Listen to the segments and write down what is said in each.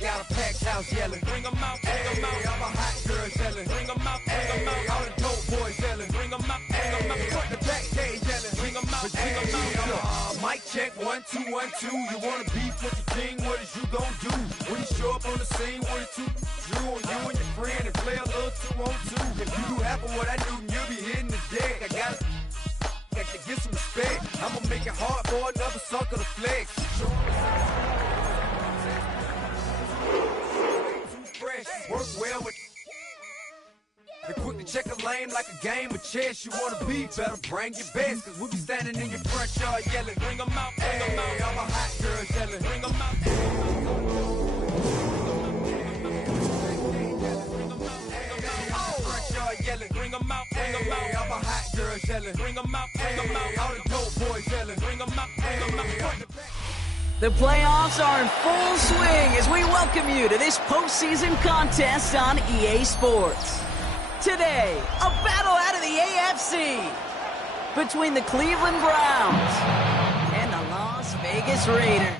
got a packed house yelling. Bring 'em out, bring 'em out. I'm a hot girl yelling. Bring 'em out, bring 'em out. All the dope boys yelling. Bring 'em out, bring 'em out. Front the back gate yelling. Bring 'em out, bring 'em out. Mic check 1 2 1 2. You wanna beef with the king? What is you gon' do when you show up on the scene with a two? Drew on you and your friend and play a little 2 on 2. If you do half of what I do, then you'll be hitting the deck. I got to get some respect. I'ma make it hard for another sucker to flex. Work well with. They quick to check a lane like a game of chess. You wanna be better, bring your best. Cause we be standing in your front yard yelling. Bring 'em out, bring 'em out. I'm a hot girl yelling. Bring 'em out. Yelling, bring 'em out, bring 'em out. I'm a hot girl yelling, bring 'em out, bring 'em out. All the dope boys yelling, bring 'em out, bring 'em out. The playoffs are in full swing as we welcome you to this postseason contest on EA Sports. Today, a battle out of the AFC between the Cleveland Browns and the Las Vegas Raiders.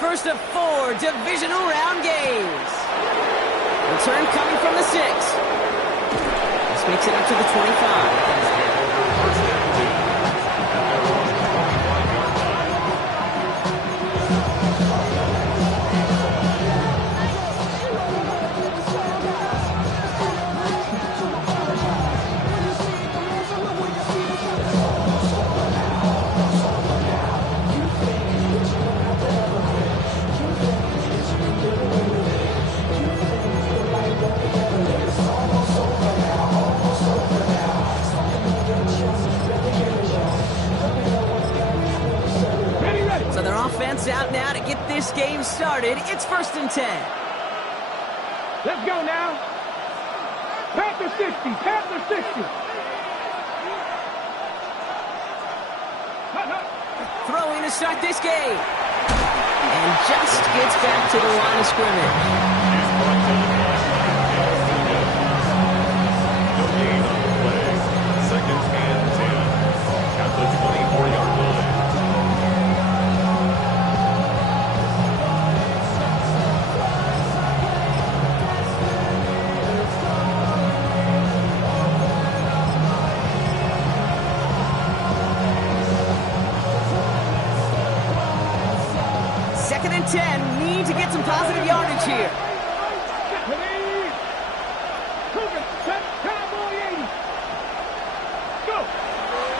First of 4 divisional round games. Return coming from the 6. This makes it up to the 25. Out now to get this game started. It's 1st and 10. Let's go now. Panther 60. Panther 60. Throwing to start this game. And just gets back to the line of scrimmage. No gain on the play. 2nd and 10 at the 24-yard line. Need to get some positive yardage here.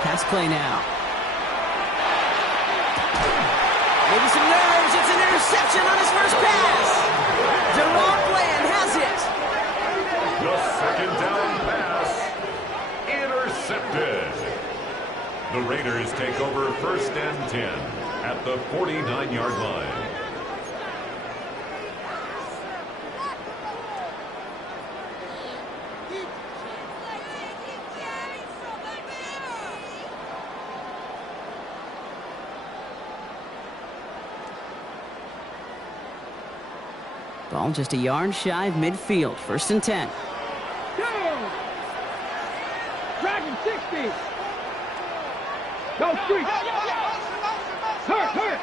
Pass play now. Maybe some nerves. It's an interception on his first pass. Deron Bland has it. The 2nd down pass intercepted. The Raiders take over 1st and 10 at the 49-yard line. Ball just a yard shy of midfield. 1st and 10. Dragon 60. Go street. Hurt.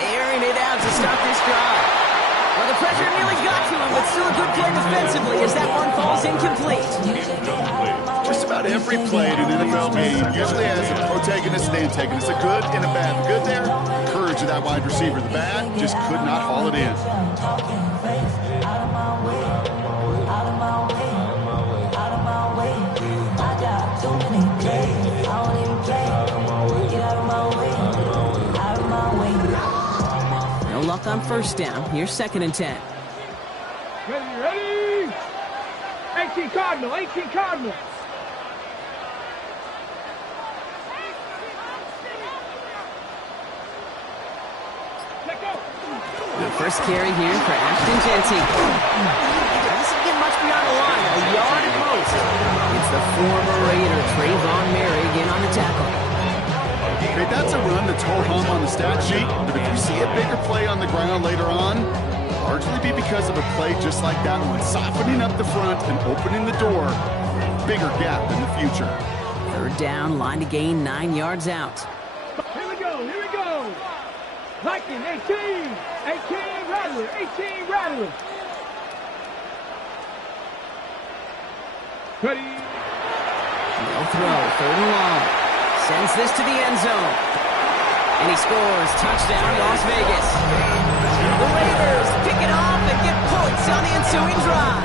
Airing it out to start this drive. Well, the pressure nearly got to him, but still a good play defensively as that one falls incomplete. Just about every play in an NFL game usually has a protagonist and antagonist, a good and a bad. The good there, courage of that wide receiver. The bad, just could not haul it in. luck on first down. Here's 2nd and 10. Ready? 18 Cardinal, 18 Cardinal. Let go. The first carry here for Ashton Genty. Doesn't get much beyond the line, a yard at most. It's the former Raider, Trayvon Merrick, again on the tackle. Okay, that's a run that's ho-hum on the stat sheet, but if you see a bigger play on the ground later on, largely be because of a play just like that one, softening up the front and opening the door. Bigger gap in the future. 3rd down, line to gain 9 yards out. Here we go. Viking, 18 Rattler, 18 Rattler. Ready? No throw, 3rd and long. Sends this to the end zone. And he scores. Touchdown, Las Vegas. The Raiders pick it off and get points on the ensuing drive.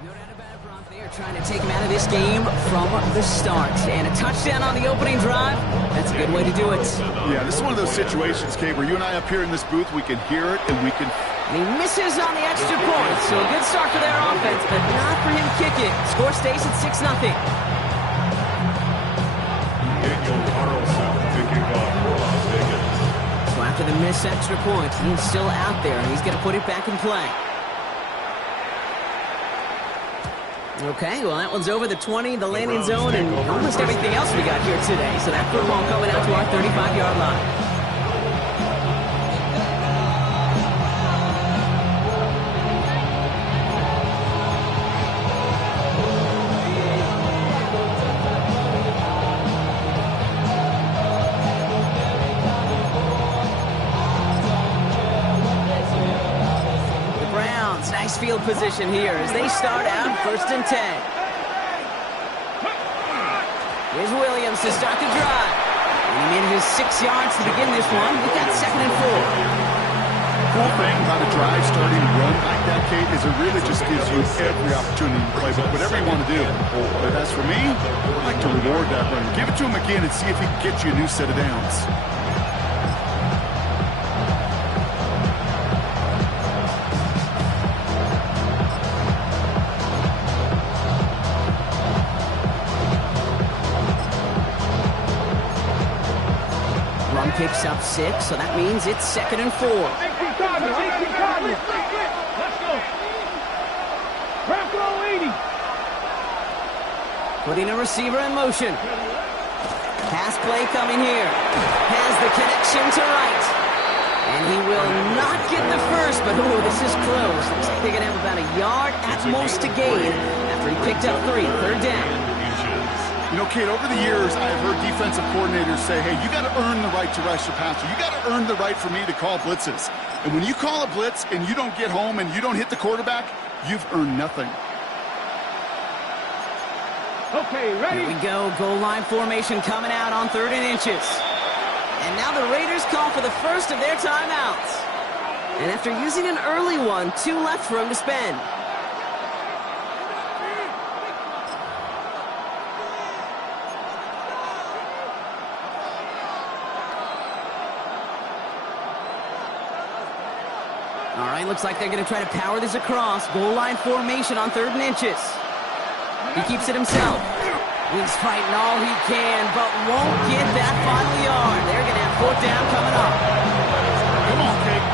No doubt about it, Brock. They are trying to take him out of this game from the start. And a touchdown on the opening drive, that's a good way to do it. Yeah, this is one of those situations, Kate, where you and I up here in this booth, we can hear it and we can... And he misses on the extra point, so a good start for their offense, but not for him kicking. Score stays at 6-0. Daniel Carlson picking off for Las Vegas. So after the missed extra point, he's still out there, and he's going to put it back in play. Okay, well, that one's over the 20, the landing zone, and almost everything else we got here today. So that football coming out to our 35-yard line. Nice field position here as they start out 1st and 10. Here's Williams to start the drive. And he made his 6 yards to begin this one. We've got 2nd and 4. Cool thing about a drive starting to run like that, Kate, is it really just gives you every opportunity to play whatever you want to do. But as for me, I'd like to reward that run. Give it to him again and see if he can get you a new set of downs. Picks up 6, so that means it's 2nd and 4. 18 Cardinal. Let's go. Bronco 80. Putting a receiver in motion. Pass play coming here. Has the connection to right. And he will not get the first, but oh, this is close. Looks like they're going to have about a yard at most to gain after he picked up 3. 3rd down. You know, Kate, over the years, I've heard defensive coordinators say, hey, you got to earn the right to rush the passer. You got to earn the right for me to call blitzes. And when you call a blitz and you don't get home and you don't hit the quarterback, you've earned nothing. Okay, ready? Here we go. Goal line formation coming out on 3rd and inches. And now the Raiders call for the first of their timeouts. And after using an early one, 2 left for him to spend. All right, looks like they're going to try to power this across. Goal line formation on 3rd and inches. He keeps it himself. He's fighting all he can, but won't get that final yard. They're going to have 4th down coming up. Come on, Kate.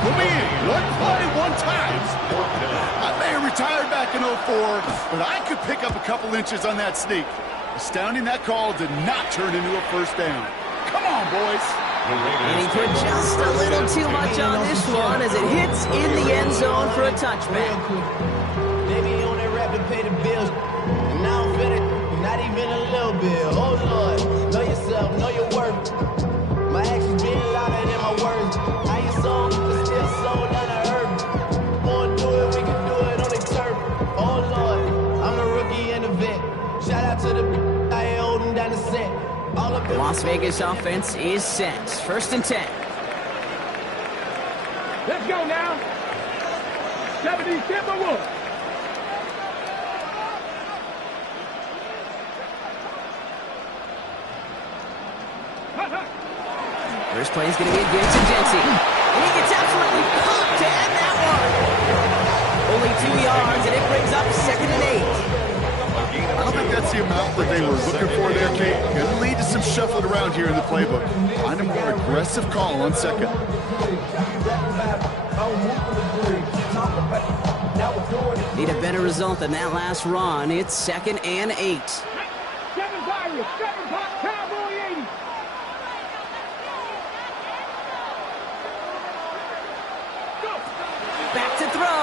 Put me in. One play, one time. I may have retired back in 04, but I could pick up a couple inches on that sneak. Astounding that call did not turn into a 1st down. Come on, boys. And he put just a little too much on this one as it hits in the end zone for a touchback. Baby on that rap to pay the bills. And now I'm finished, not even a little bit. Oh Lord, know yourself, know your worth. My actions being louder than my words. How you sold, but still sold unheard. Wanna do it, we can do it on the turf. Oh Lord, I'm the rookie and the vet. Shout out to the I ain't holding down the set. The Las Vegas offense is set. 1st and 10. Let's go now. 70 Timberwolves. First play is going to be against Genty. And he gets absolutely popped to end that one. Only 2 yards, and it brings up 2nd and 8. I don't think that's the amount that they were looking for there, Kate. Going to lead to some shuffling around here in the playbook. Find a more aggressive call on 2nd. Need a better result than that last run. It's 2nd and 8. 7 Pirates, 7 Pop, Cowboy 80. Go. Back to throw.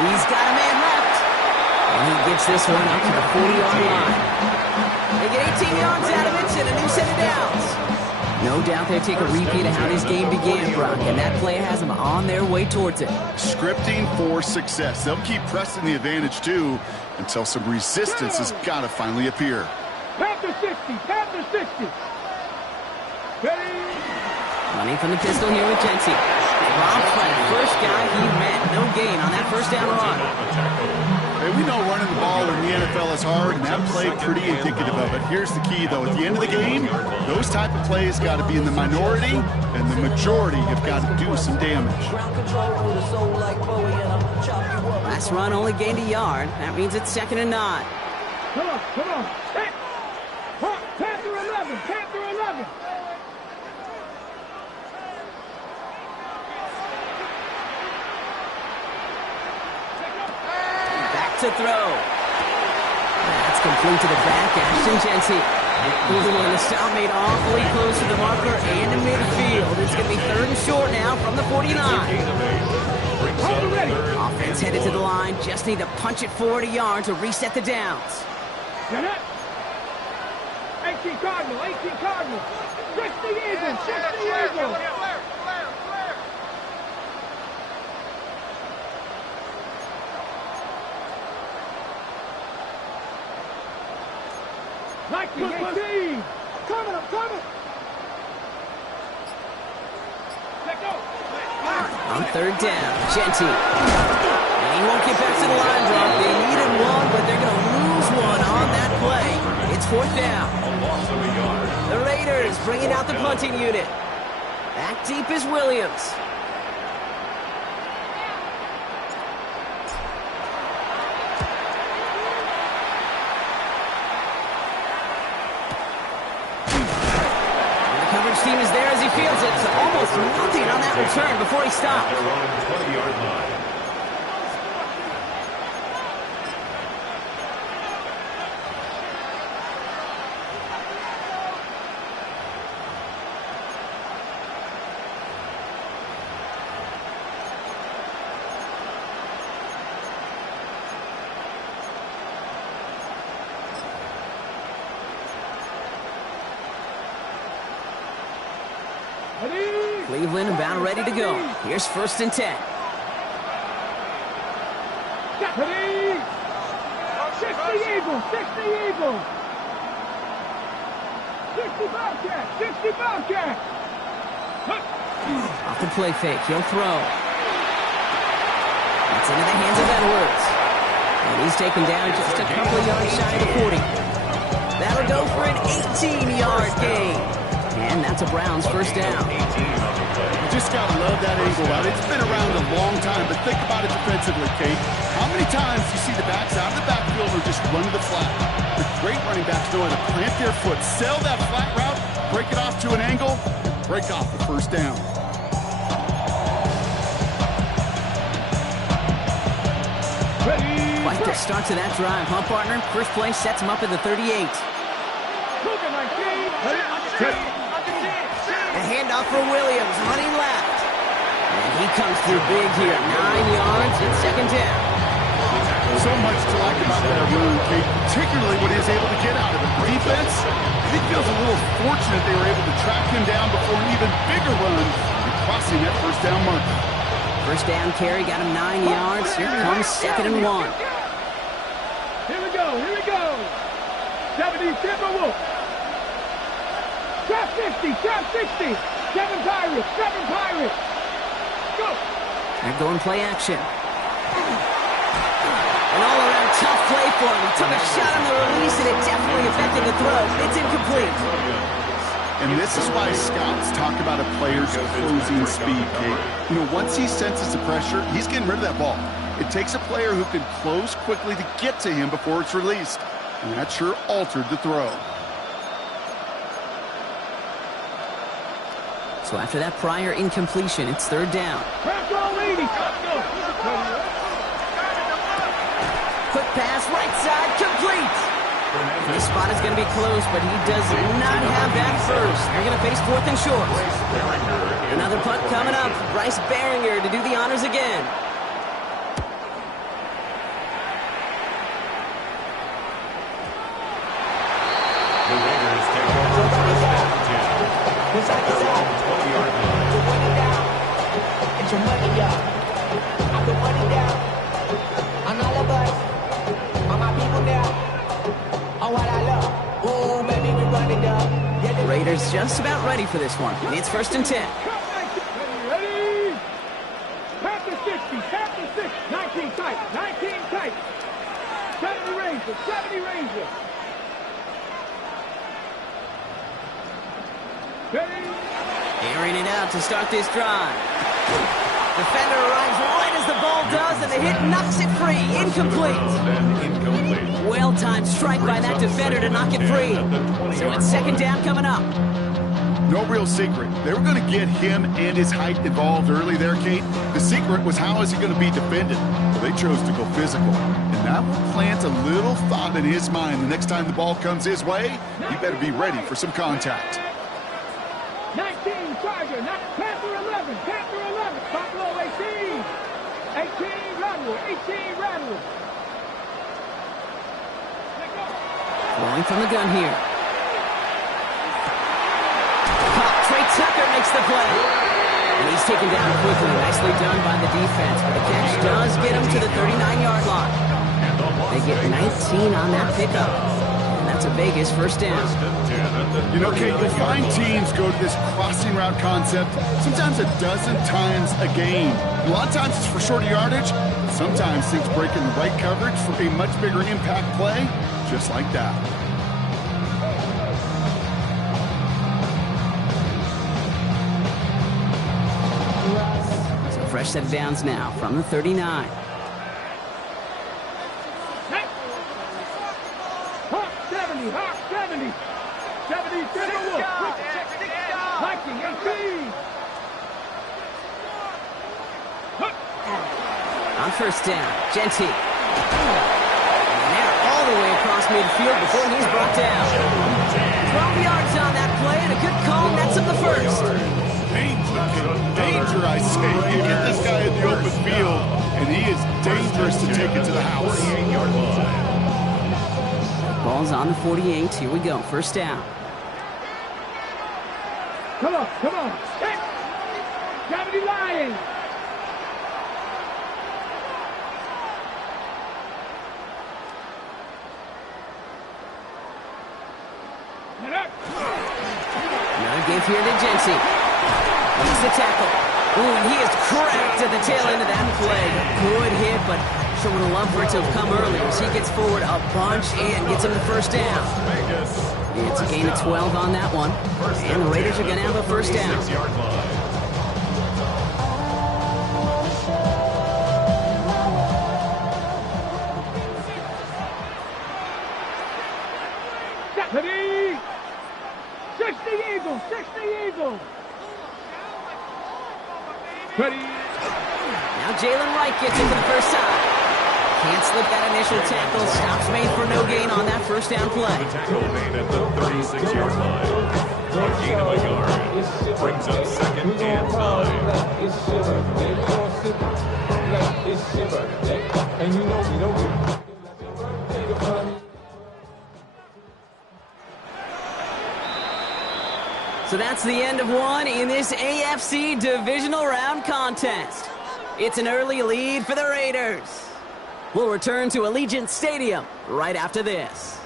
He's got a man left. And he gets this one up to the 40-yard line. They get 18 yards out of it and a new set of downs. No doubt they take a repeat of how this game began, Brock, and that play has them on their way towards it. Scripting for success. They'll keep pressing the advantage, too, until some resistance has got to finally appear. Panther 60, Panther 60. Ready? Running from the pistol here with Genty. Rob Frank, first guy he met. No gain on that first down run. Hey, we know running the ball in the NFL is hard, and that play pretty indicative of it. Here's the key, though. At the end of the game, those type of plays got to be in the minority, and the majority have got to do some damage. Last run only gained a yard. That means it's 2nd and 9. Come on, come on. Hey. Panther 11, Panther 11. To throw. That's complete to the back, Ashton Genty. Moving on the stop made awfully close to the marker and to midfield. It's going to be 3rd and short now from the 49. Offense headed to the line. Just need to punch it forward a yard to reset the downs. Get it. 18 Cardinal, 18 Cardinal. 60 Eagles, 60 Eagles. Like the 18. I'm coming. Let go. On 3rd down, Genty. And he won't get back to the line, Brock. They needed one, but they're going to lose one on that play. It's 4th down. The Raiders bringing out the punting unit. Back deep is Williams. Team is there as he fields it, so almost nothing on that return before he stops. 20-yard line. Cleveland about ready to go. Here's 1st and 10. Ready? 60 Eagles, 60 Eagles. 60 Bobcats, 60 Bobcats. Off the play fake, he'll throw. It's into the hands of Edwards. And he's taken down just a couple of yards shy of the 40. That'll go for an 18-yard gain. And that's a Browns 1st down. You just got to love that angle out. It's been around a long time, but think about it defensively, Kate. How many times do you see the backs out of the backfield or just run to the flat? The great running backs know how to plant their foot, sell that flat route, break it off to an angle, and break off the 1st down. Quite the start to that drive, huh, partner? First play sets him up at the 38. A handoff for Williams, running left. And he comes through big here. 9 yards and 2nd down. So much to like about that run, Kate, particularly when he was able to get out of it. The defense, I think, feels a little fortunate they were able to track him down before an even bigger run and crossing that 1st down mark. 1st down carry got him 9 yards. Here comes 2nd and 1. Here we go. 70 Timberwolves. Trap 60, trap 60. 7 Pirates, 7 Pirates. Go. They're going play action. An all-around tough play for him. He took a shot on the release, and it definitely affected the throw. It's incomplete. And this is why scouts talk about a player's closing speed, Kate. You know, once he senses the pressure, he's getting rid of that ball. It takes a player who can close quickly to get to him before it's released. And that sure altered the throw. So after that prior incompletion, it's third down. Quick pass, right side, complete. This spot is going to be close, but he does not have that first. They're going to face fourth and short. Another punt coming up. Bryce Behringer to do the honors again. The Raiders take over first and 10 at their own 20-yard line. Get your money up. I put money down. On all of us. On my people now. On what I love. Ooh, baby, we running up. The Raiders just about ready for this one. It's first and 10. Ready? Pass to 60, pass to 6, 19 tight, 19 tight. 70 Rangers, 70 Rangers. Ready? Airing it out to start this drive. Defender arrives right as the ball does, and the hit knocks it free. Incomplete. Well-timed strike by that defender to knock it free. So it's second down coming up. No real secret. They were going to get him and his height involved early there, Kate. The secret was how is he going to be defended? Well, they chose to go physical. And that will plant a little thought in his mind the next time the ball comes his way. He better be ready for some contact. 19 Charger, Panther 11, Panther 11, Buffalo 18, 18 Rattle, 18 Rattle. Throwing from the gun here. Trey Tucker makes the play. And he's taken down quickly. Nicely done by the defense. But the catch does get him to the 39-yard line. They get 19 on that pickup. And that's a Vegas first down. You know, Kate, you'll find teams go to this crossing route concept sometimes a dozen times a game. A lot of times it's for shorter yardage. Sometimes things break in the right coverage for a much bigger impact play, just like that. So fresh set of downs now from the 39. Hawk 70, Hawk 70. 70, Timberwolf. Viking 18. On first down, Genty. And they're all the way across midfield before he's brought down. 12 yards on that play and a good call nets him the first. Danger, I say. You get this guy in the open field, and he is dangerous to take it to the house. Ball's on the 48. Here we go. First down. Come on, come on. Hey. 70 Lions. Another give here to Genty. Makes the tackle. Ooh, and he is cracked at the tail end of that play. Good hit, but sure would have loved for it to have come earlier as he gets forward a bunch and gets him the first down. It's a gain of 12 on that one. And the Raiders are going to have a first down. Ready? 60 Eagles, 60 Eagles. Ready? Now Jalen Wright gets into the first side. Can't slip that initial tackle. Stops made for no gain on that first down play. The tackle made at the 36-yard line. A gain of a yard. Brings up second and 5. So that's the end of one in this AFC divisional round contest. It's an early lead for the Raiders. We'll return to Allegiant Stadium right after this.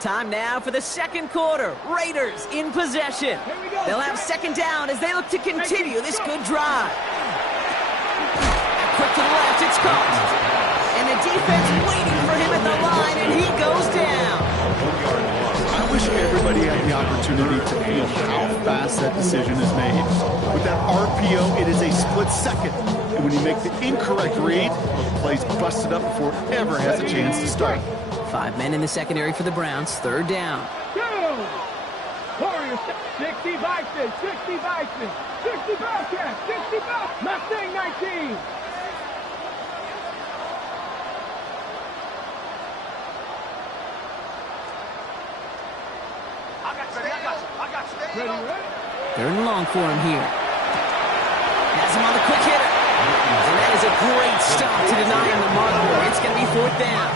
Time now for the second quarter. Raiders in possession. They'll have second down as they look to continue this good drive. Quick to the left, it's caught. And the defense waiting for him at the line, and he goes down. I wish everybody had the opportunity to feel how fast that decision is made. With that RPO, it is a split second. And when you make the incorrect read, the play's busted up before it ever has a chance to start. 5 men in the secondary for the Browns. Third down. Go! Warriors, 60 Bison, 60 Bison, 60 Bobcats, 60 Bobcats, Mustang 19. Ready? Third and long for him here. Has him on the quick hitter. And that is a great stop to deny him the marker. It's going to be fourth down.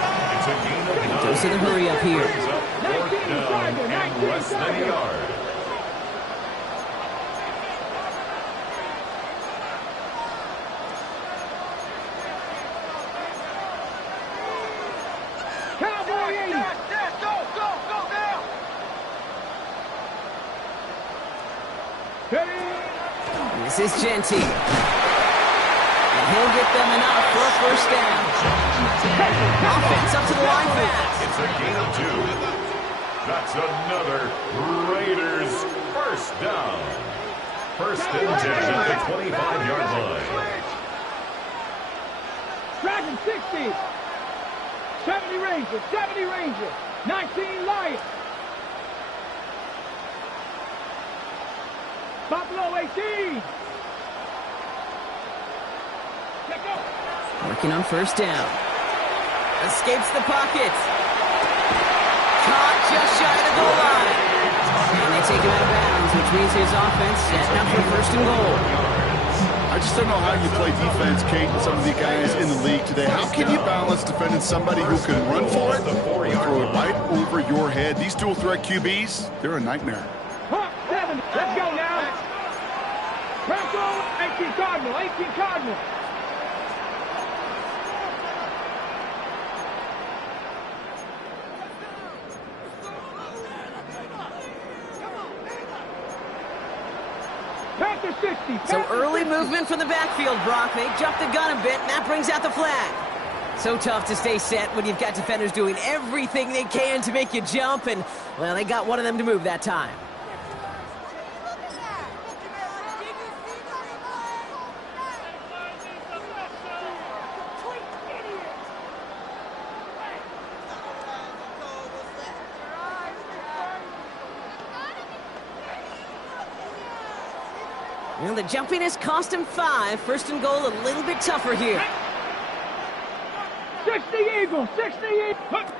Goes to the hurry up here. Fourth down and less than a yard. Cowboy 80. Go down. This is Genty. And he'll get them enough for a first down. Offense up to the line fast. It's a gain of 2. That's another Raiders first down. First and 10 at the 25-yard line. Dragon 60. 70 Rangers, 70 Rangers, 19 Lions. Buffalo 18. Check out. Working on first down. Escapes the pocket. Caught just shy of the goal line. And they take him out of bounds, which means his offense setting up for first and goal. I just don't know how you play defense, Kate, with some of the guys in the league today. How can you balance defending somebody who can run for it or throw it right over your head? These dual-threat QBs, they're a nightmare. Hawk 7. Let's go now. Bronco, 18 Cardinal, 18 Cardinal. Panther 60. So early movement from the backfield, Brock. They jumped the gun a bit, and that brings out the flag. So tough to stay set when you've got defenders doing everything they can to make you jump, and, well, they got one of them to move that time. Well, the jumpiness cost him 5. First and goal, a little bit tougher here. 60 Eagles, 60 Eagles.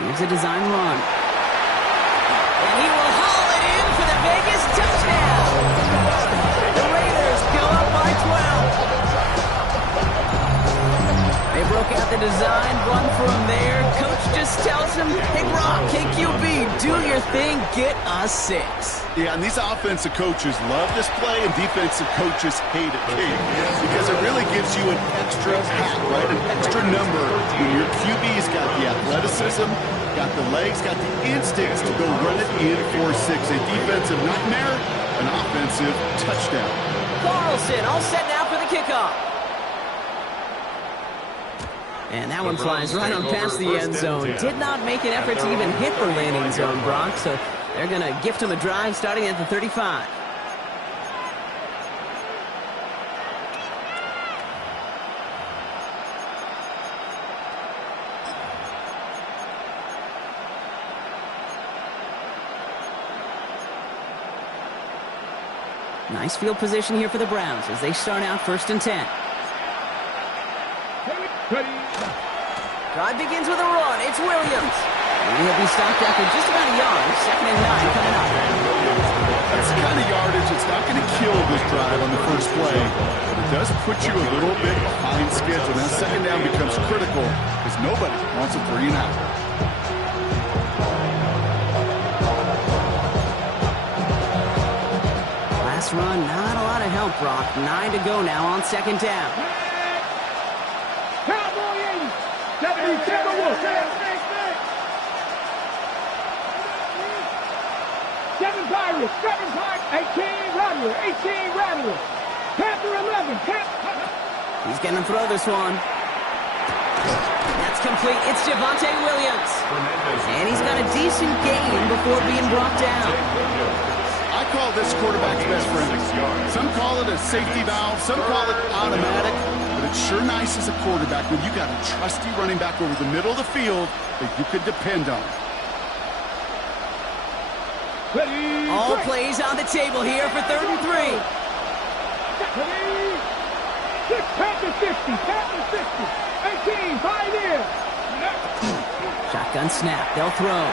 Here's a design run. And he will haul it in for the Vegas touchdown. The Raiders go up by 12. They broke out the design run from there. Coach just tells him, hey, Brock, KQB, do your thing, get us 6. Yeah, and these offensive coaches love this play, and defensive coaches hate it, Kate, because it really gives you an extra hat, right? An extra number when your QB's got the athleticism, got the legs, got the instincts to go run it in for 6. A defensive nightmare, an offensive touchdown. Carlson all set now for the kickoff. And that one flies right on past the end zone. Did not make an effort to even hit the landing zone, Brock, so they're going to gift him a drive starting at the 35. Nice field position here for the Browns as they start out first and 10. Drive begins with a run. It's Williams. He'll be stopped after just about a yard. Second and 9 coming up. That's the kind of yardage that's not going to kill this drive on the first play, but it does put you a little bit behind schedule. Now second down becomes critical because nobody wants a 3 and out. Last run, not a lot of help, Brock. 9 to go now on second down. Cowboy 80. 77 Wolf. 18, Rattler. 18, Rattler. Panther 11. He's going to throw this one. That's complete. It's Javonte Williams. And he's got a decent gain before being brought down. I call this quarterback's best friend. Some call it a safety valve, some call it automatic, but it's sure nice as a quarterback when you got a trusty running back over the middle of the field that you can depend on. Ready. All plays on the table here for 3rd and 3. Ready. Panther 60. Panther 60. 18, 5 in. Shotgun snap. They'll throw.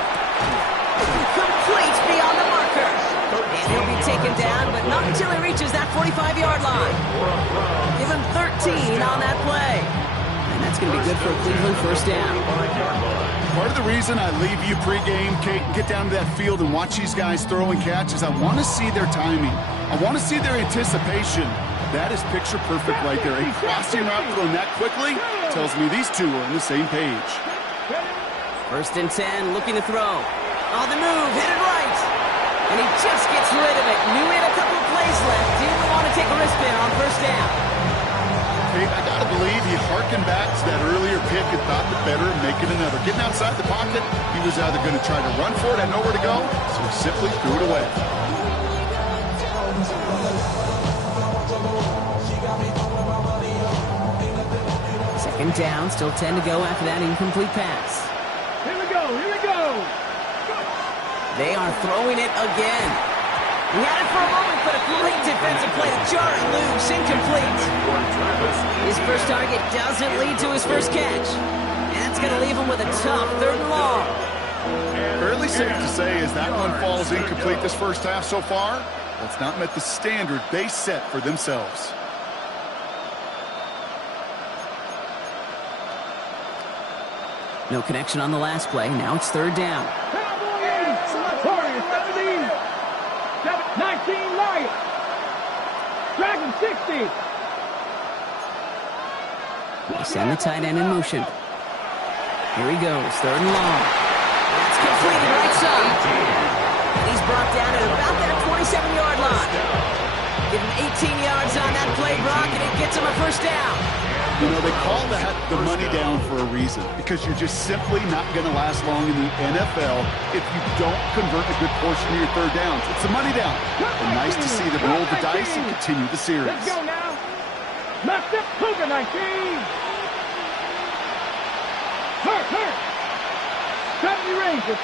Complete beyond the marker. And he'll be taken down, but not until he reaches that 45-yard line. Give him 13 on that play. And that's going to be good for a Cleveland first down. Part of the reason I leave you pregame, Kate, and get down to that field and watch these guys throw and catch is I want to see their timing. I want to see their anticipation. That is picture perfect right there. A crossing route thrown that quickly tells me these two are on the same page. 1st and 10, looking to throw. On the move, hit it right. And he just gets rid of it. Knew he had a couple of plays left. Didn't want to take a risk there on 1st down. Kate, I got to believe he harkened back to that earlier pick and thought the better of making another. Getting outside the pocket, he was either going to try to run for it, had nowhere to go, so he simply threw it away. Second down, still 10 to go after that incomplete pass. Here we go. Here we go. They are throwing it again. He had it for a moment, but a great defensive play to jar it loose, incomplete. His first target doesn't lead to his first catch. And that's going to leave him with a tough 3rd and long. Fairly safe to say as that one falls incomplete this first half so far, that's not met the standard they set for themselves. No connection on the last play. Now it's 3rd down. Warriors 17. 19 Lions. Dragon 60. They send the tight end in motion. Here he goes, 3rd and long. That's completed right side. And he's brought down at about that 27-yard line. Give him 18 yards on that play, Brock, and it gets him a first down. You know, they call that the money down for a reason, because you're just simply not going to last long in the NFL if you don't convert a good portion of your 3rd downs. It's the money down. And nice to see them roll the dice and continue the series. Let's go now. Left up, Cougar 19. Hurt. 70 Ranger.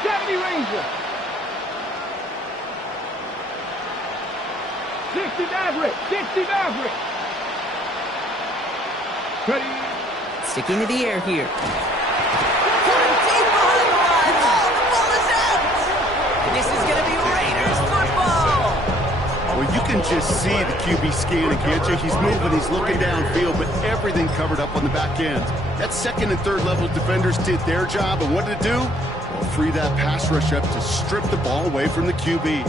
60 Maverick. Ready. Sticking to the air here. This is going to be Raiders football. Well, you can just see the QB scanning, can't you? He's moving, he's looking downfield, but everything covered up on the back end. That 2nd and 3rd level defenders did their job, and what did it do? Well, free that pass rush up to strip the ball away from the QB.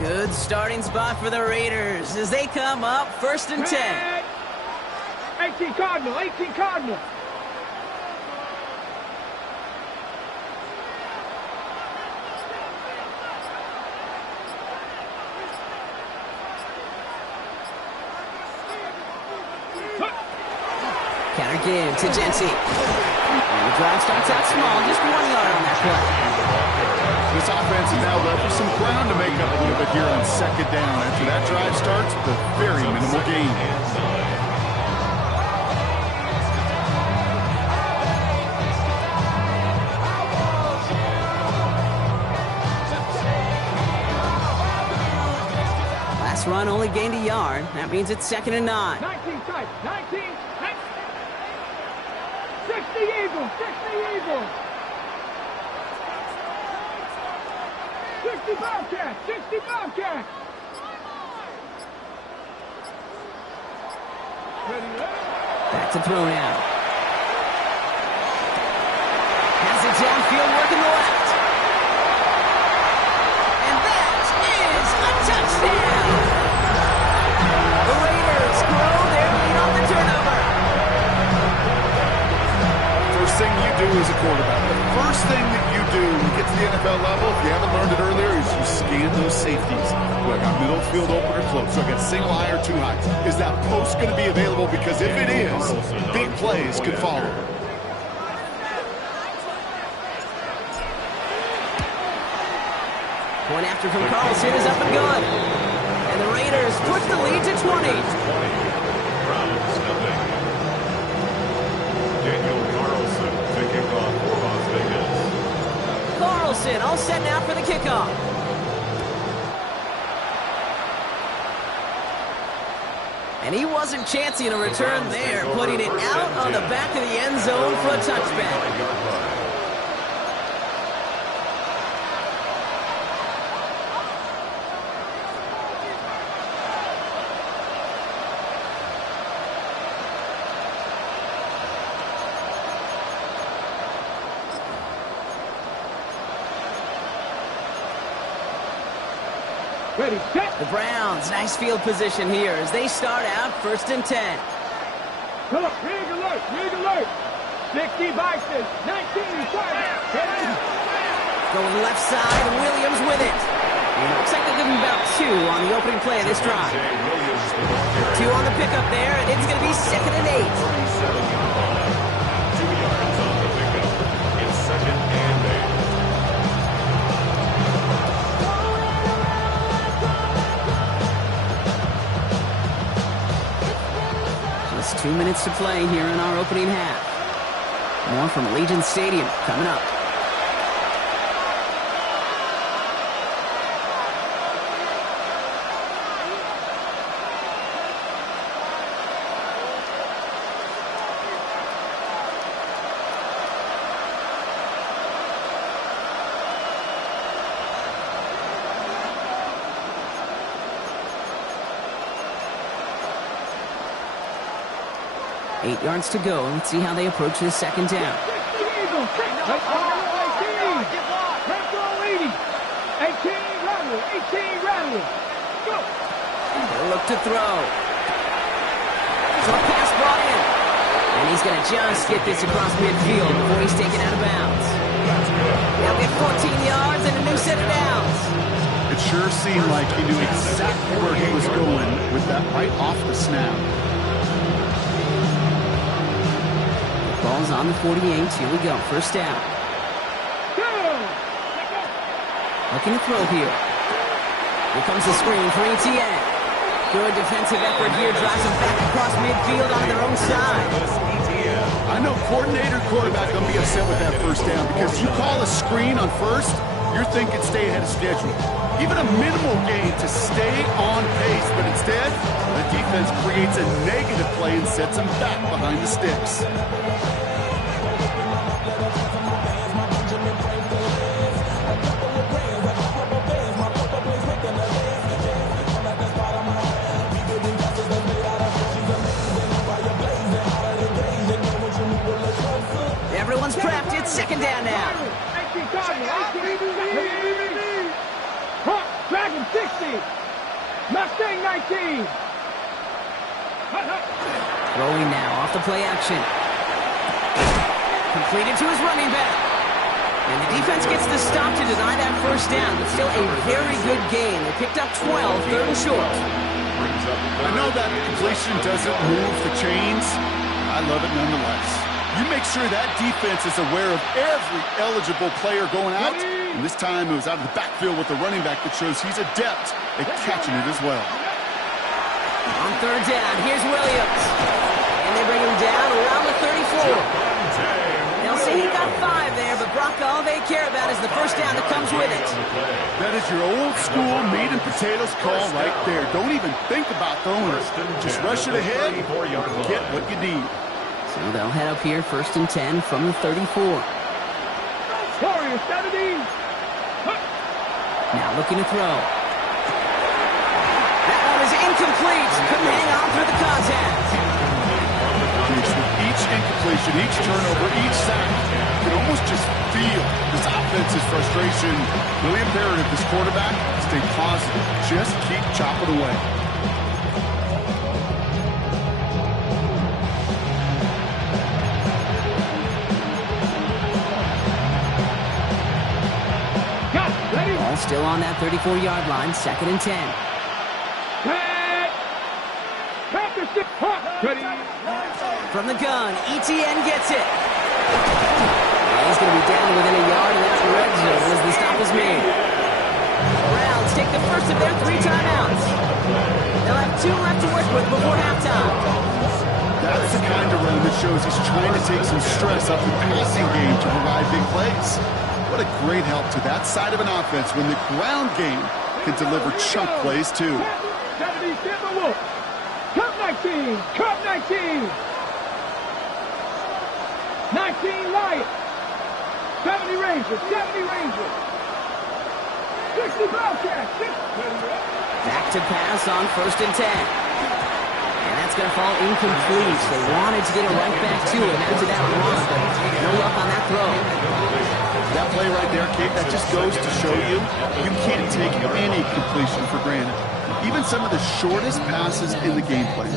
Good starting spot for the Raiders as they come up 1st and 10. 18 Cardinal. Counter give to Jency. And the drive starts out small, just 1 yard on that play. This offense is now left with some ground to make up a little bit here on 2nd down. After that drive starts with a very minimal gain. Last run only gained a yard. That means it's 2nd and 9. 19 tight. 19. 60 Eagles. 60 Bobcats. Back to throw now. Has it downfield, working the left. And that is a touchdown. The Raiders grow their lead on the turnover. First thing you do as a quarterback, the first thing that you do when you get to the NFL level, if you haven't learned it earlier, is you scan those safeties. Do I got middle field open or close? So I got single high or two high. Is that post going to be available? Because if it is, big plays could follow. Point after from Carlson is up and good. And the Raiders push the lead to 20. Browns nothing. Daniel Carlson to kick off for Las Vegas. Carlson all set now for the kickoff. And he wasn't chancing a return there, putting it out on the back of the end zone for a touchback. Ready, set. The Browns, nice field position here as they start out 1st and 10. Look, rig alert, rig alert. 60 boxes, 19, ready. Going left side, Williams with it. And it looks like they're giving about 2 on the opening play of this drive. 2 on the pickup there, and it's going to be 2nd and 8. 37-yard line. 2 yards on the pickup. It's 2nd and 8. Just 2 minutes to play here in our opening half. More from Allegiant Stadium coming up. Eight yards to go. Let's see how they approach this 2nd down. Let's go, 18. Let's go, 80. 18, rattle, 18, rattle. Go. They'll look to throw. Short pass brought in. And he's going to just get this across midfield before he's taken out of bounds. They'll get 14 yards and a new set of downs. It sure seemed like he knew exactly where he was going with that right off the snap. Ball's on the 48. Here we go. 1st down. Looking to throw here. Here comes the screen for ETN. Good defensive effort here. Drives them back across midfield on their own side. I know coordinator quarterback going to be upset with that 1st down because you call a screen on 1st, you're thinking stay ahead of schedule. Even a minimal gain to stay on pace, but instead, the defense creates a negative play and sets them back behind the sticks. Everyone's prepped. It's 2nd down now. Dragon 60. Mustang 19. Throwing now off the play action. Completed to his running back. And the defense gets the stop to deny that 1st down, but still a very good game. They picked up 12, 3rd and short. I know that completion doesn't move the chains. I love it nonetheless. You make sure that defense is aware of every eligible player going out. And this time it was out of the backfield with the running back that shows he's adept at catching it as well. On 3rd down, here's Williams. And they bring him down around the 34. They'll say he got 5 there, but Brock, all they care about is the 1st down that comes with it. That is your old school meat and potatoes call right there. Don't even think about throwing it. Just rush it ahead and get what you need. So they'll head up here 1st and 10 from the 34. Warrior 70. Now looking to throw. That one is incomplete. Couldn't hang on through the contact. Each incompletion, each turnover, each sack, you can almost just feel this offense's frustration. Really imperative, this quarterback, stay positive. Just keep chopping away. Ball still on that 34-yard line, 2nd and 10. From the gun, ETN gets it. And he's going to be down to within a yard, and that's red zone as the stop is made. Browns take the first of their 3 timeouts. They'll have 2 left to work with before halftime. That's the kind of run that shows he's trying to take some stress off the passing game to provide big plays. What a great help to that side of an offense when the ground game can deliver chunk plays too. 19, Cup 19. 19 Lions. 70 Rangers, 70 Rangers. 60 Bobcats, 60. Back to pass on 1st and 10. And that's going to fall incomplete. They wanted to get it right back to it after that run, but no luck on that throw. That play right there, Kate, that just goes to show you can't take any completion for granted. Even some of the shortest passes in the game plan.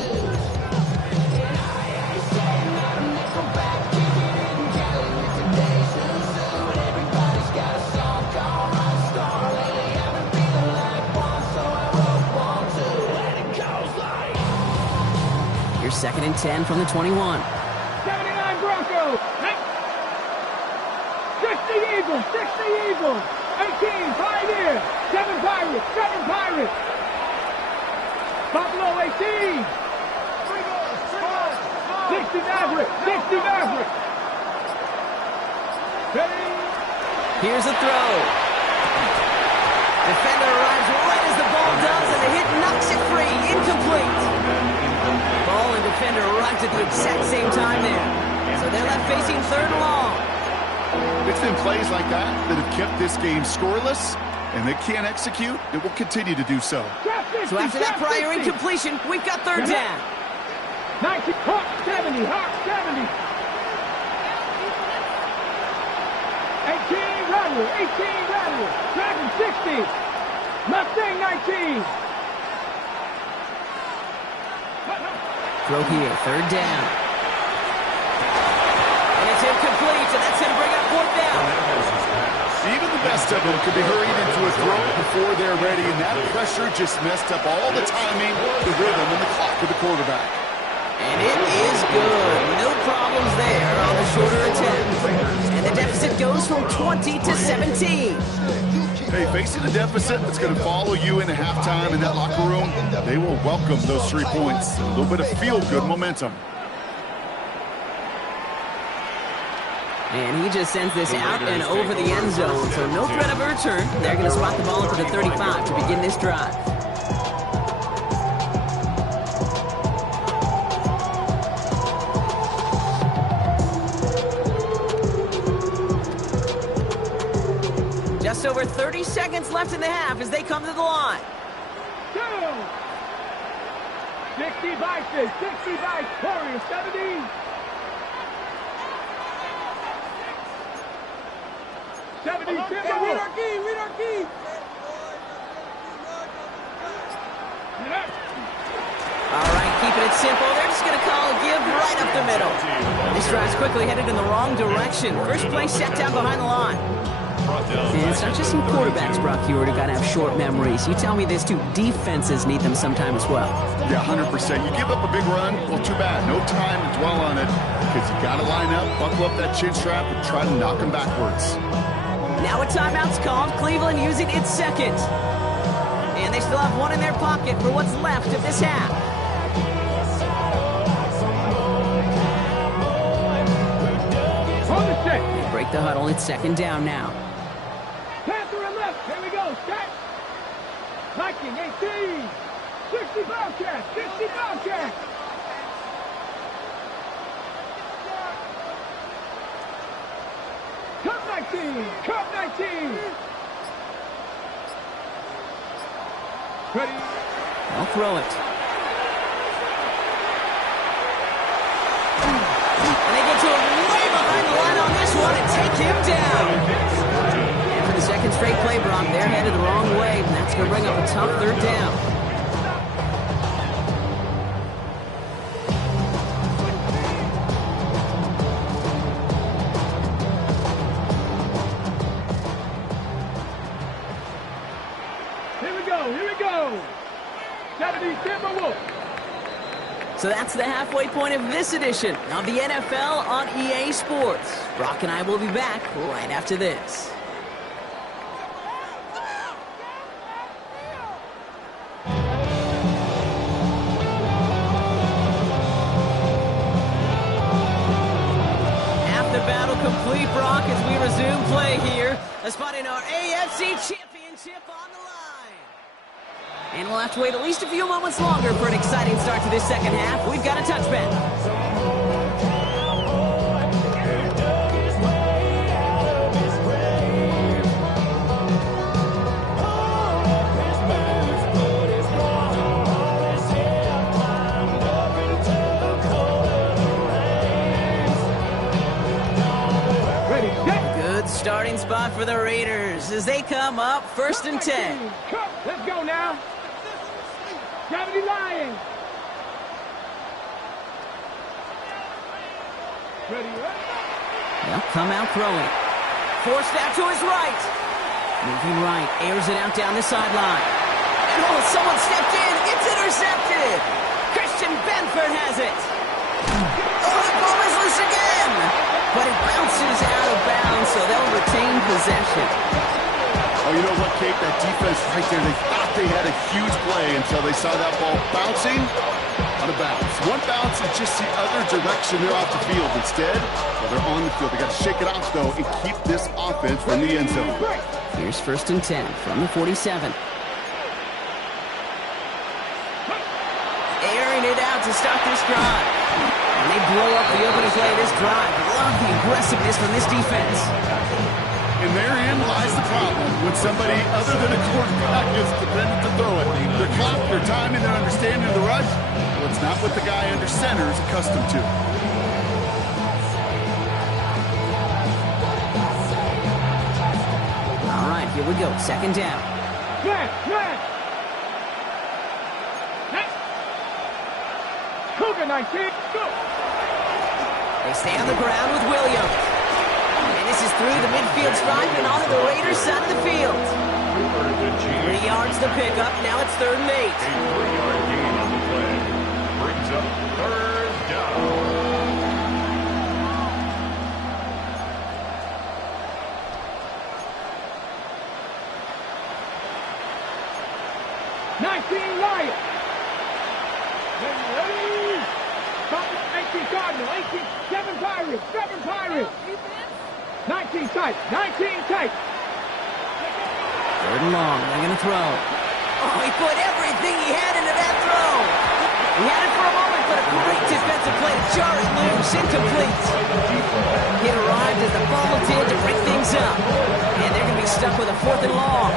Here's 2nd and 10 from the 21. 79 Broncos. 60 Eagles, 60 Eagles. 18 Pioneers, 7 Pirates, 7 Pirates. Buffalo 18. 60 Mavericks, 60 Mavericks. Here's a throw. Defender arrives right as the ball does, and the hit knocks it free. Incomplete. Ball and defender arrived at the exact same time there. So they're left facing 3rd and long. It's been plays like that have kept this game scoreless, and they can't execute. It will continue to do so. So after that prior incompletion, we've got 3rd down. 19, Hawk 70, Hawk 70. 18 Rattler, 18 Rattler. Dragon 60. Mustang 19. Throw here, 3rd down. And it's incomplete, so that's going to bring up 4th down. Even the best of them could be hurried into a throw before they're ready, and that pressure just messed up all the timing, the rhythm, and the clock of the quarterback. And it is good. No problems there on the shorter attempt. And the deficit goes from 20 to 17. Hey, facing a deficit that's going to follow you into halftime in that locker room, they will welcome those 3 points. A little bit of feel-good momentum. And he just sends this out and over the end zone, so no threat of a return. They're going to spot the ball at the 35 to begin this drive. Just over 30 seconds left in the half as they come to the line. 60 Vikings, 60 Vikings, Warriors 70. 70 Timberwolves. Read our key, read our key. All right, keeping it simple. They're just going to call a give right up the middle. This drive's quickly headed in the wrong direction. First play set down behind the line. And it's not just some quarterbacks, Brock Hewitt, who got to have short memories. You tell me this too, defenses need them sometime as well. Yeah, 100%. You give up a big run, well, too bad. No time to dwell on it because you got to line up, buckle up that chin strap, and try to knock them backwards. Now a timeout's called. Cleveland using its 2nd. And they still have 1 in their pocket for what's left of this half. They break the huddle. It's 2nd down now. Panther and left. Here we go. Set. Viking 18. 60 Bobcats. 60 Bobcats. Cup 19. Cup 19. Ready. I'll throw it. And they get to him way behind the line on this one and take him down. And for the 2nd straight play, Brock, they're headed the wrong way, and that's going to bring up a tough 3rd down. Here we go. Here we go. 70 Timberwolves. So that's the halfway point of this edition of the NFL on EA Sports. Brock and I will be back right after this. Half the battle complete, Brock, as we resume play here. A spot in our AFC Championship on the line. And we'll have to wait at least a few moments longer for an exciting start to this second half. We've got a touchback. Good starting spot for the Raiders as they come up 1st and 10. Let's go now. 70 Lions. Ready, They'll come out throwing. Forced out to his right. Moving right, airs it out down the sideline. And oh, someone stepped in. It's intercepted. Christian Benford has it. Oh, the ball is loose again. But it bounces out of bounds, so they'll retain possession. Oh, you know what, Kate? That defense right there, they thought they had a huge play until they saw that ball bouncing out of bounds. One bounce and just the other direction, they're off the field. Instead, well, they're on the field. They got to shake it off, though, and keep this offense from the end zone. Here's 1st and 10 from the 47. Airing it out to start this drive. And they blow up the opening play of this drive. Love the aggressiveness from this defense. And therein lies the problem when somebody other than a quarterback is dependent to throw it. Their clock, their timing, their understanding of the rush, well, it's not what the guy under center is accustomed to. All right, here we go. 2nd down. Smash. Cougar 19, go. They stay on the ground with Williams. And this is through the midfield stripe and onto the Raiders side of the field. 3 yards to pick up. Now it's 3rd and 8. A 3-yard gain on the play. Brings up 3rd down. Lions. Ready. 18 Cardinal, 18, 7 Pirates, 7 Pirates. 19 tight, 19 tight. 3rd and long, they're going to throw. Oh, he put everything he had into that throw. He had it for a moment, but a great defensive play to jar it loose, incomplete. It arrived as the ball did to break things up. And they're going to be stuck with a 4th and long.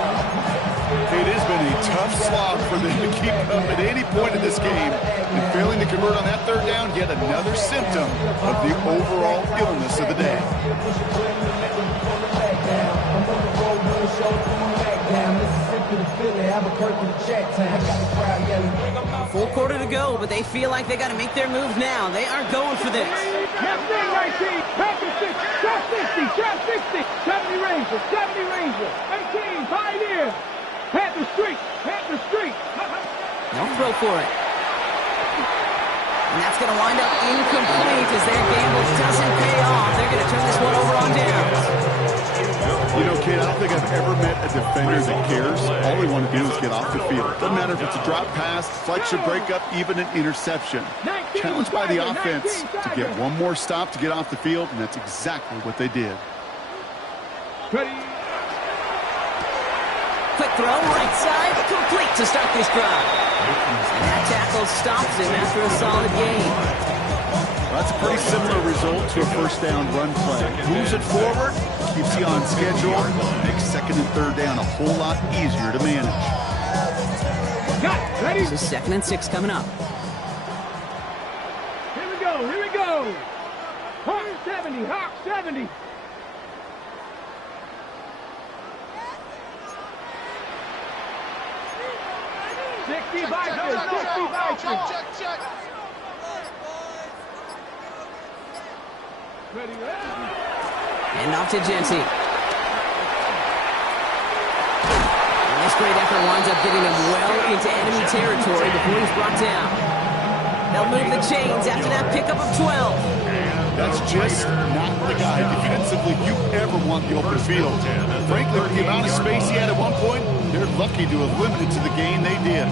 It has been a tough slog for them to keep up at any point in this game. And failing to convert on that 3rd down, yet another symptom of the overall illness of the day. A full quarter to go, but they feel like they got to make their move now. They are going for this. Left wing 19, Panther 6, trap 60, trap 60, 70 Rangers, 70 Rangers, 18, Pioneer, Panther Street, Panther Street. No throw for it. And that's going to wind up incomplete as their gamble doesn't pay off. They're going to turn this one over on downs. You know, Kate, I don't think I've ever met a defender that cares. All they want to do is get off the field. Doesn't matter if it's a drop pass, flexion breakup, even an interception. Challenged by the offense to get one more stop to get off the field, and that's exactly what they did. Ready. Quick throw, right side, complete to start this drive. And that tackle stops him after a solid gain. Well, that's a pretty similar result to a 1st down run play. Moves it forward, keeps you on schedule, makes 2nd and 3rd down a whole lot easier to manage. Ready. This is 2nd and 6 coming up. Here we go, here we go. Hawk 70, Hawk 70. Check. Ready, And off to Genty. And This great effort winds up getting him well into enemy territory before he's brought down. They'll move the chains after that pickup of 12. That's just not the guy defensively you ever want the open field. Frankly, with the amount of space he had at one point, they're lucky to have limited to the game they did.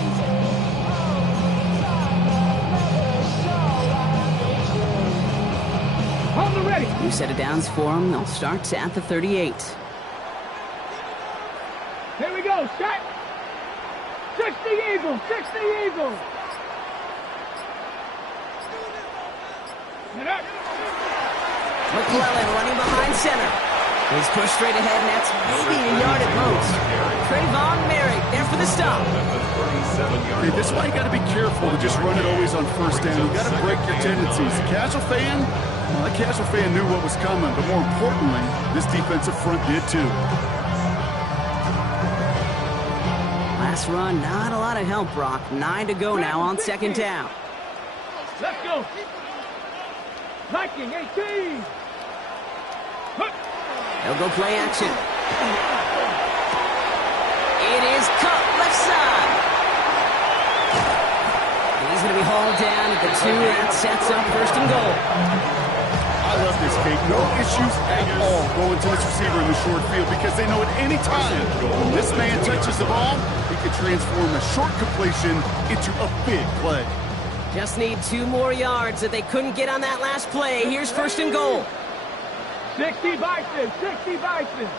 Hold the ready. New set of downs for him. They'll start at the 38. Here we go. Set. 60 Eagles. 60 Eagles. Get up. McClellan running behind center. He's pushed straight ahead, and that's maybe a yard at most. Trayvon Merrick there for the stop. Okay, this is why you got to be careful to just run it always on first down. You got to break your tendencies. The casual fan, well, the casual fan knew what was coming, but more importantly, this defensive front did too. Last run, not a lot of help, Brock. 9 to go now on second down. Let's go. Viking 18. They'll go play action. It is cut left side. And he's going to be hauled down at the 2. That sets up first and goal. I love this, Kate. No issues at all going to this receiver in the short field because they know at any time when this man touches the ball, he can transform a short completion into a big play. Just need 2 more yards that they couldn't get on that last play. Here's first and goal. 60 Bison. 60 Bison.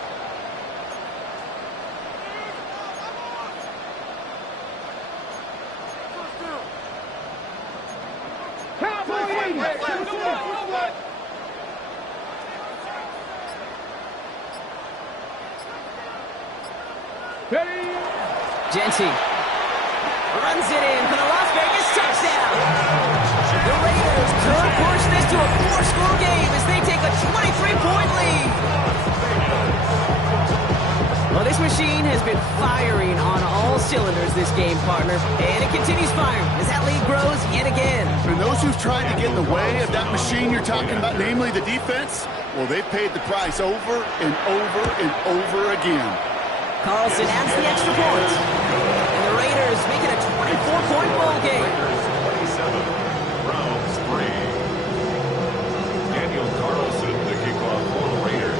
Cowboy 80. Ready. Genty runs it in for the Las Vegas touchdown. The Raiders could push this to a 4-score game as they take a 23-point lead. Well, this machine has been firing on all cylinders this game, partner, and it continues firing as that lead grows yet again. And those who've tried to get in the way of that machine you're talking about, namely the defense, well, they've paid the price over and over and over again. Carlson adds the extra point. And the Raiders make it a 24-point ball game. 27, Browns 3. Daniel Carlson, the kickoff for the Raiders.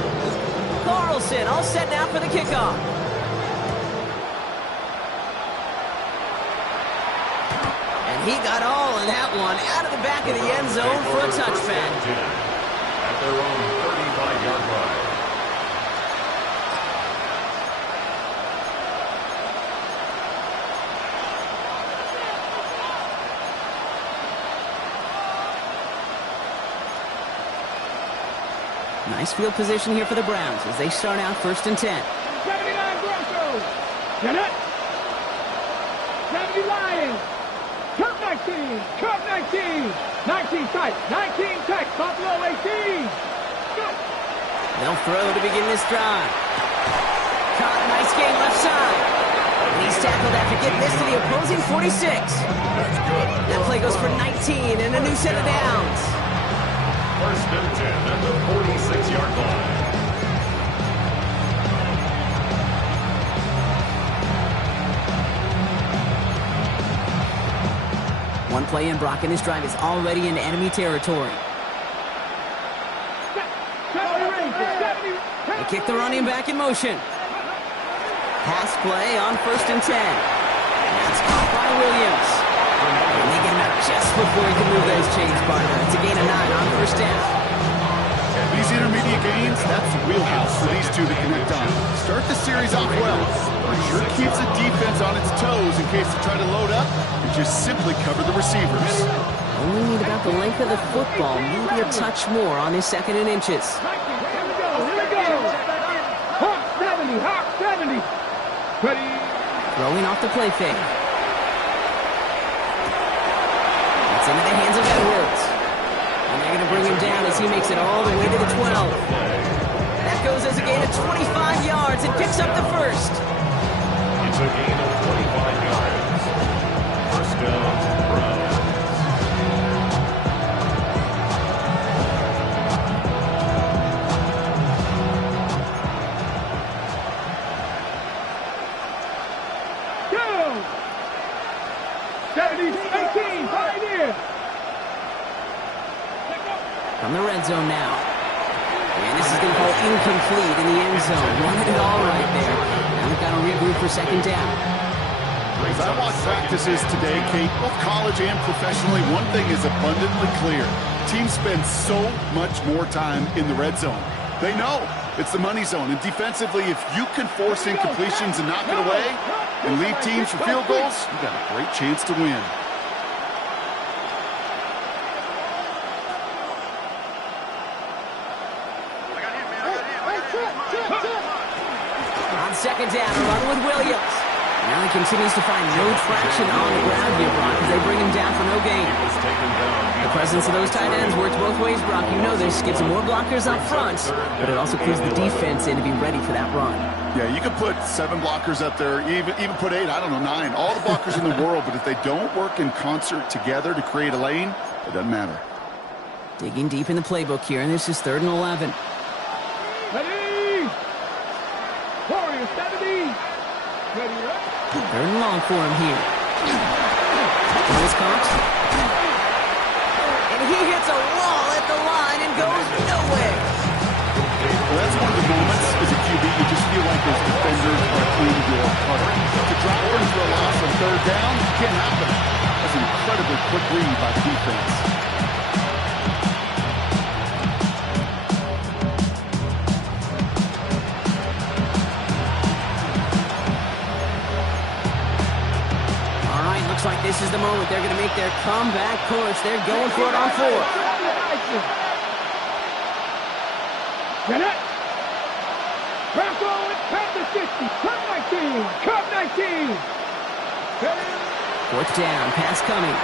Carlson all set now for the kickoff. And he got all of that one out of the back of the end zone for a touchback. At their own 35-yard line. Nice field position here for the Browns as they start out first and 10. 79 Broncos. Get it. 70 Lions. Cup 19. Cup 19. 19 tight. 19 tight. Buffalo 18. Go. They'll throw to begin this drive. Caught, nice game left side. And he's tackled after getting this to the opposing 46. That play goes for 19 and a new set of downs. First and 10 at the 46-yard line. One play in, Brock, and his drive is already in enemy territory. They kick the running back in motion. Pass play on first and 10. That's caught by Williams. And they get him out just before he can move those chains, partner. It's a gain of 9 on first down. These intermediate gains, that's the wheelhouse for these two to connect on. Start the series off well. It sure keeps the defense on its toes in case they try to load up and just simply cover the receivers. Only need about the length of the football, maybe a touch more on his second and inches. Here we go. Hawk 70. Hawk 70. Ready. Throwing off the play fake. It's into the hands of Edwards. And they're going to bring him down as he makes it all the way to the 12. That goes as a gain of 25 yards and picks up the first. It's a gain of 25 yards. First down, Browns. 70-18, Pioneer. From the red zone now. And this is going to fall incomplete in the end zone. Wanted it all right there. Now they've got to regroup for second down. As I watch practices today, Kate, both college and professionally, one thing is abundantly clear. Teams spend so much more time in the red zone. They know it's the money zone. And defensively, if you can force incompletions and knock it away and leave teams for field goals, you've got a great chance to win. On second down, a run with Williams. Now he continues to find no traction on the ground here, Brock, as they bring him down for no gain. The presence of those tight ends works both ways, Brock. You know this. Gives them more blockers up front, but it also clues the defense in to be ready for that run. Yeah, you could put 7 blockers up there, even put 8, I don't know, 9. All the blockers in the world, but if they don't work in concert together to create a lane, it doesn't matter. Digging deep in the playbook here, and this is 3rd and 11. Ready. Warrior 70. Ready, right? 3rd and long for him here. Ball's caught. And he hits a wall at the line and goes nowhere. Well, that's one of the moments as a QB you just feel like those defenders are in your cover. To drop one for a loss on 3rd down can't happen. That's an incredibly quick read by the defense. Looks like this is the moment they're going to make their comeback push. They're going for it on 4th. Get it. Back on it. Past the 60. Cut 19. Cut 19. 4th down. Pass coming.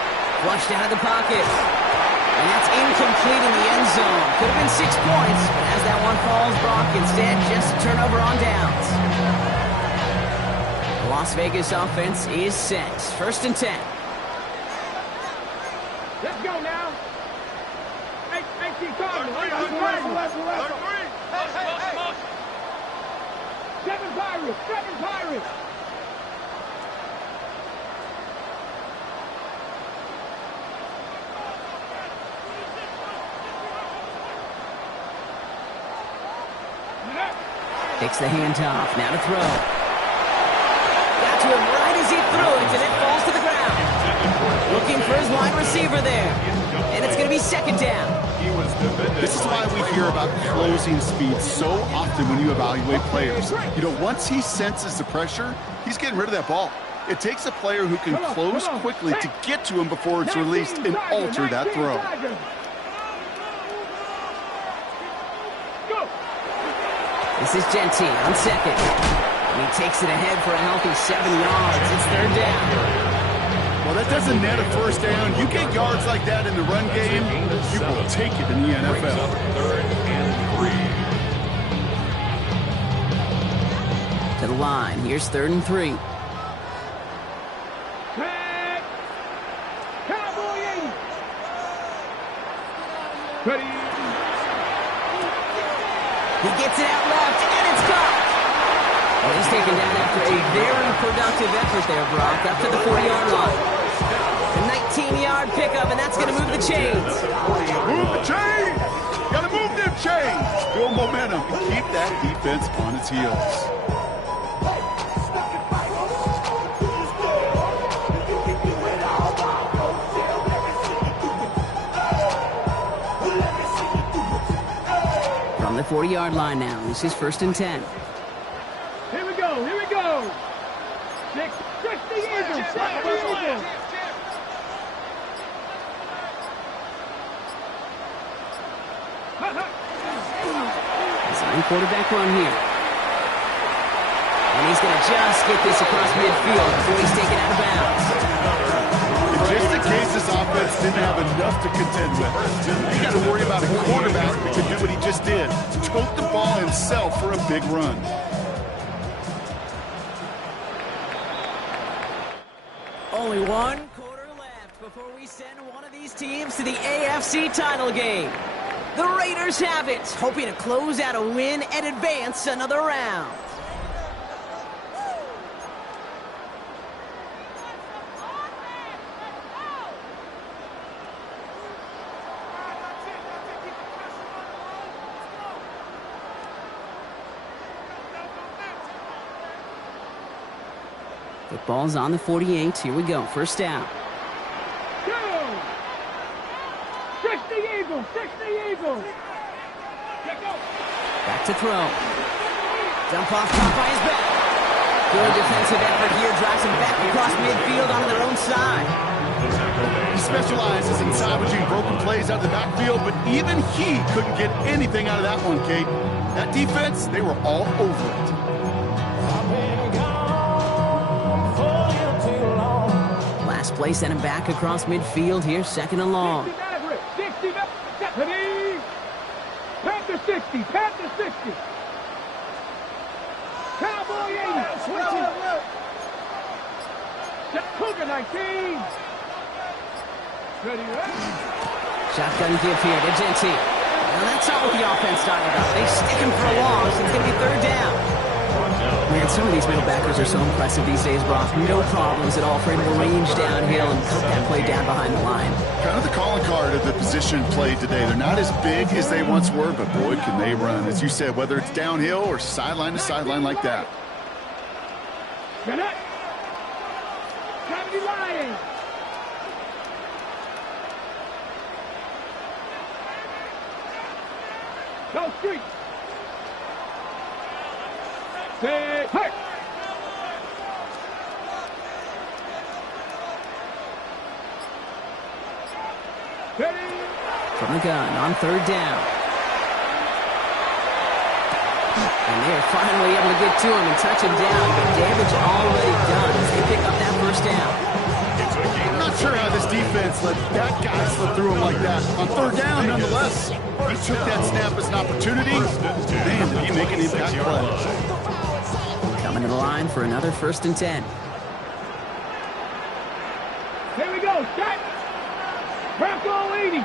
Flushed out of the pocket. And that's incomplete in the end zone. Could have been 6 points, but as that one falls, Brock, instead just a turnover on downs. Las Vegas offense is set. 1st and 10. Let's go now. Hey, keep coming. Seven Pirates. Takes the handoff. Now to throw. To him right as he threw it, and it falls to the ground. Looking for his wide receiver there. And it's going to be 2nd down. This is why we hear about closing speed so often when you evaluate players. You know, once he senses the pressure, he's getting rid of that ball. It takes a player who can close quickly to get to him before it's released and alter that throw. This is Gentile on 2nd. He takes it ahead for a healthy 7 yards. It's 3rd down. Well, that doesn't net a 1st down. You get yards like that in the run game, you will take it in the NFL. 3rd and 3. To the line. Here's 3rd and 3. Cowboy 80. Ready. He gets it out left, and it's caught. Well, he's taken down after a very productive effort there, Brock, up to the 40-yard line. A 19-yard pickup, and that's going to move the chains. Move the chains! Got to move them chains! Build momentum and keep that defense on its heels. From the 40-yard line now, this is 1st and 10. Here we go. 60 Eagles. Design quarterback run here. And he's going to just get this across midfield before he's taken out of bounds. Just in case this offense didn't have enough to contend with, you got to worry about a quarterback to do what he just did. Tote the ball himself for a big run. Only 1 quarter left before we send one of these teams to the AFC title game. The Raiders have it, hoping to close out a win and advance another round. Football's on the 48. Here we go. First down. Go! 60 Eagles! 60 Eagles! Back to throw. Dump off top by his back. Good defensive effort here. Drives him back across midfield on their own side. He specializes in salvaging broken plays out of the backfield, but even he couldn't get anything out of that one, Kate. That defense, they were all over it. Last play sent him back across midfield here. Second and long. 60 Maverick! Panther 60! Panther 60! Cowboy 80! Cougar 19! Ready, Shotgun give here to Genty. Well, that's not what the offense started about. They stick him for a loss. It's going to be third down. Man, some of these middle backers are so impressive these days, Brock. No problems at all for him to range downhill and cut that play down behind the line. Kind of the calling card of the position played today. They're not as big as they once were, but boy, can they run. As you said, whether it's downhill or sideline to sideline like that. Get it! 70 Lions! Go street! Hey! From the gun on third down. And they're finally able to get to him and touch him down, but damage already done as they pick up that first down. I'm not sure how this defense let that guy slip through him like that. On third down, nonetheless, he took that snap as an opportunity. Man, did he make an impact play. Coming to the line for another 1st and 10. Here we go, set! Bronco 80!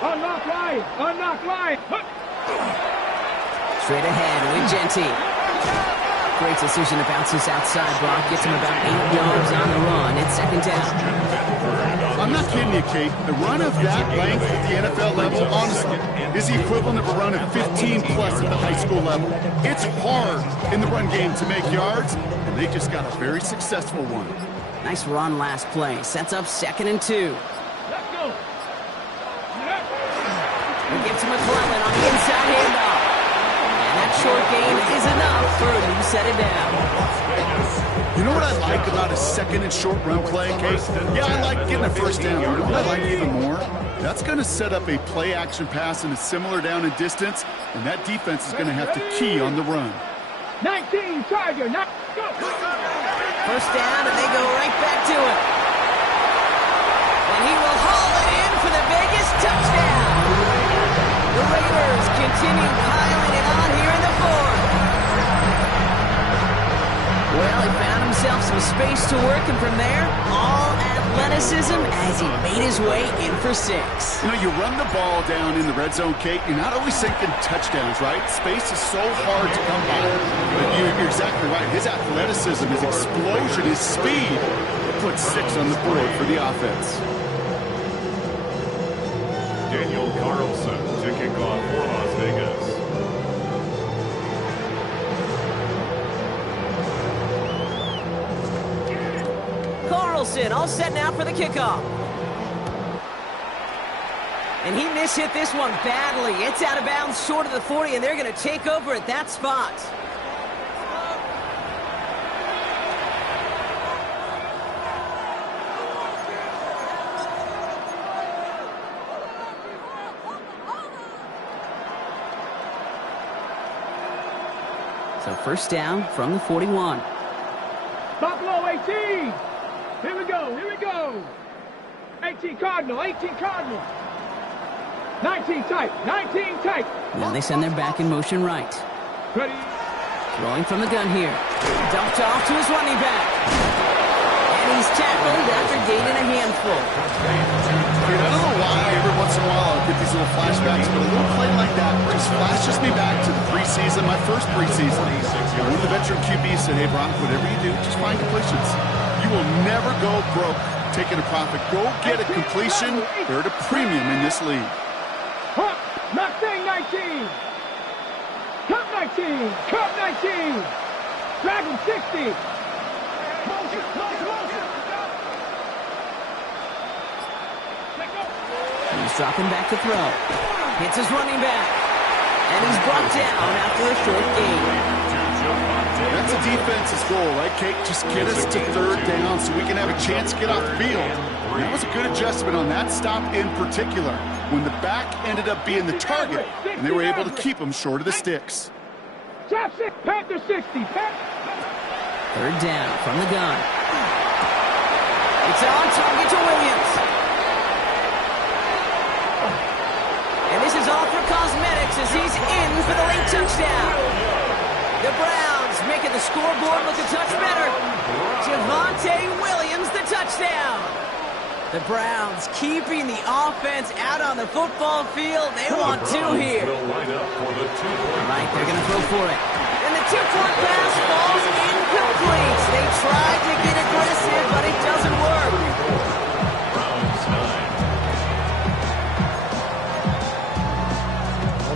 Unlock line! Unlock line! Straight ahead with Genty. Great decision to bounce this outside. Brock gets him about 8 yards on the run. It's second down. I'm not kidding you, Kate. The run of that length at the NFL level, honestly, is the equivalent of a run of 15-plus at the high school level. It's hard in the run game to make yards, and they just got a very successful one. Nice run last play. Sets up 2nd and 2. Let's go! He gives him McClellan on the inside handoff. And that short gain is enough for a new set it down. You know what I like about a 2nd and short run play, Kate? Yeah, I like getting a first down. You know what I like even more? That's going to set up a play-action pass in a similar down and distance, and that defense is going to have to key on the run. 19 Tiger, go! First down, and they go right back to it. And he will haul it in for the biggest touchdown. The Raiders continue piling it on here in the 4th. Well, he found himself some space to work, and from there, all athleticism as he made his way in for 6. You know, you run the ball down in the red zone, Kate, you're not always thinking touchdowns, right? Space is so hard to come by. But you're exactly right. His athleticism, his explosion, his speed puts 6 on the board for the offense. Daniel Carlson to kick off for Las Vegas. Carlson all set now for the kickoff. And he mishit this one badly. It's out of bounds short of the 40, and they're going to take over at that spot. So first down from the 41. Buffalo 18! Here we go, here we go! 18 Cardinal, 18 Cardinal! 19 tight, 19 tight! Now they send their back in motion right. Ready? Throwing from the gun here. Dumped off to his running back. And he's tackled after gaining a handful. Dude, I don't know why every once in a while I'll get these little flashbacks, but a little play like that just flashes me back to the preseason, my first preseason. One of the veteran QBs said, hey, Brock, whatever you do, just find completions. You will never go broke taking a profit. Go get a completion. They're at a premium in this league. Mustang 19! Cup 19! Cup 19! Drag him 60. Motion. He's dropping back to throw. Hits his running back. And he's brought down after a short gain. That's a defense's goal, right, Kate? Just get us to third down so we can have a chance to get off the field. And that was a good adjustment on that stop in particular, when the back ended up being the target, and they were able to keep him short of the sticks. Trap 6, Panther 60. Third down from the gun. It's on target to Williams. And this is all for cosmetics as he's in for the late touchdown. The Browns making the scoreboard look a touch better. Javonte Williams, the touchdown. The Browns keeping the offense out on the football field. They want two here. Right, they're going to throw for it. And the 2-point pass falls incomplete. They tried to get aggressive, but it doesn't work.